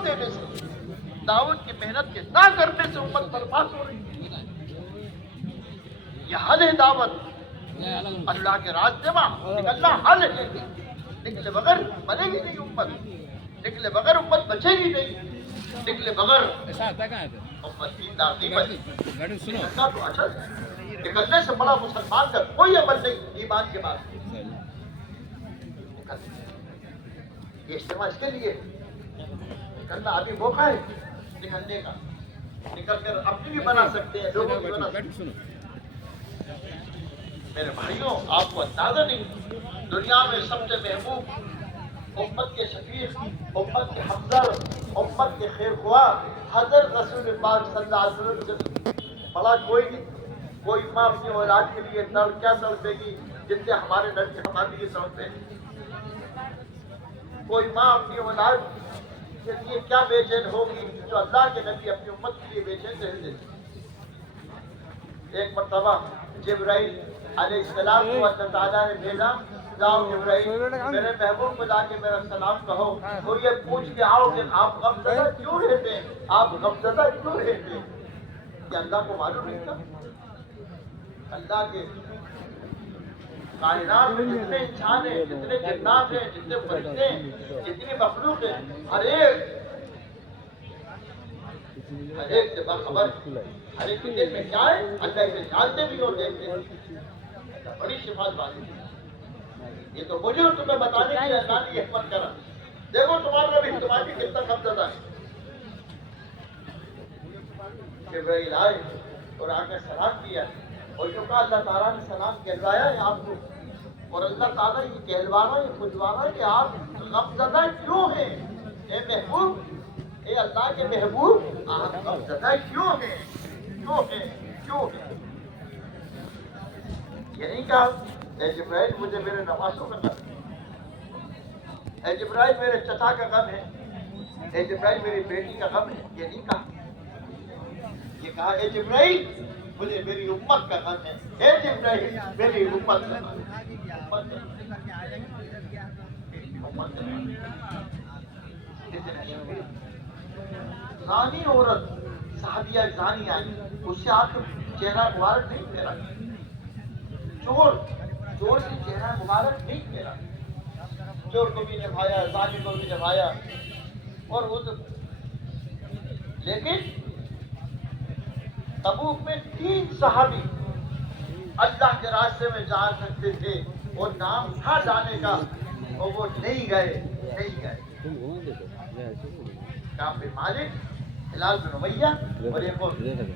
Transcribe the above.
دعوت دینے سے، دعوت کی محنت کے نہ کرنے سے امت برباد ہو رہی ہے۔ یہ حل ہے دعوت، اللہ کے راستے میں نکلنا حل ہے، نکلے بغیر بنے گی نہیں امت، نکلے بغیر امت بچے گی نہیں، نکلے بغیر امت دیندار نہیں بچے گی۔ نکلنا تو اچھا ہے، نکلنے سے بڑا مسلمان کا کوئی عمل نہیں ایمان کے بعد۔ یہ اجتماع اس کے لیے نکلنا ابھی موقع ہے نکلنے کا، نکل کر اپنی بھی بنا سکتے ہیں، لوگوں بھی بنا سکتے ہیں۔ میرے بھائیوں، آپ کو اندازہ نہیں، دنیا میں سب سے محبوب، امت کے شفیق، امت کے ہمدرد، امت کے خیر خواہ حضرت رسول پاک صلی اللہ علیہ وسلم سے بڑا کوئی نہیں۔ کوئی ماں اپنی اولاد کے لیے کیا تڑپے گی جن سے ہمارے نبی ہمارے لیے تڑپے؟ کوئی ماں اپنی اولاد کے لیے کیا بے چین ہوگی جو اللہ کے نبی اپنی امت کے لیے بے چین رہتے تھے۔ ایک مرتبہ جبرائیل علیہ السلام کو اللہ تعالیٰ نے بھیجا، جاؤ جبرائیل میرے محبوب کو جا کے میرا سلام کہو، وہ یہ پوچھ کے آؤ کہ آپ غمزدہ کیوں رہتے ہیں، آپ غمزدہ کیوں رہتے ہیں؟ کہ اللہ کو معلوم نہیں تھا اللہ کے کائنات میں جتنے انسان ہیں، جتنے جنات ہیں، جتنے فرشتے ہیں، جتنی مخلوق ہیں، ہر ایک سے باخبر، ہر ایک کے دل میں کیا ہے اللہ اسے جانتے بھی اور دیکھتے بھی۔ بڑی شفاعت بات ہے یہ تو مجھے اور تمہیں بتانے کے لیے اللہ نے یہ حکمت کرا۔ دیکھو تمہارا بھی تمہاری کتنا غمزدہ ہے۔ جبرائیل آئے اور آ کر سلام کیا اور جو کہا اللہ تعالیٰ نے سلام کہلوایا ہے آپ کو، اور اللہ تعالیٰ یہ کہلوانا یہ پوچھوانا کہ آپ غمزدہ کیوں ہیں؟ اے محبوب، اے اللہ کے محبوب، آپ غمزدہ کیوں ہیں؟ کیوں ہیں؟ کیوں ہیں؟ یہ نہیں کہا اے جبرائیل مجھے میرے نواسوں کا غم ہے، اے جبرائیل میرے چچا کا غم ہے، اے جبرائیل میری بیٹی کا غم ہے، یہ نہیں کہا۔ یہ کہا اے جبرائیل مجھے میری امت کا غم ہے، اے جبرائیل میری امت کا غم ہے۔ زانی عورت صحابیہ زانی آئی، اس سے آخر چہرہ مبارک نہیں پھیرا، چور سے چہرہ مبارک نہیں پھیرا، چور کو بھی نبھایا، زانی کو بھی نبھایا، اور وہ تو لیکن تبوک میں 3 صحابی اللہ کے راستے میں جا سکتے تھے اور نام تھا جانے کا، اور وہ نہیں گئے۔ کعب بن مالک، ہلال بن امیہ اور ایک اور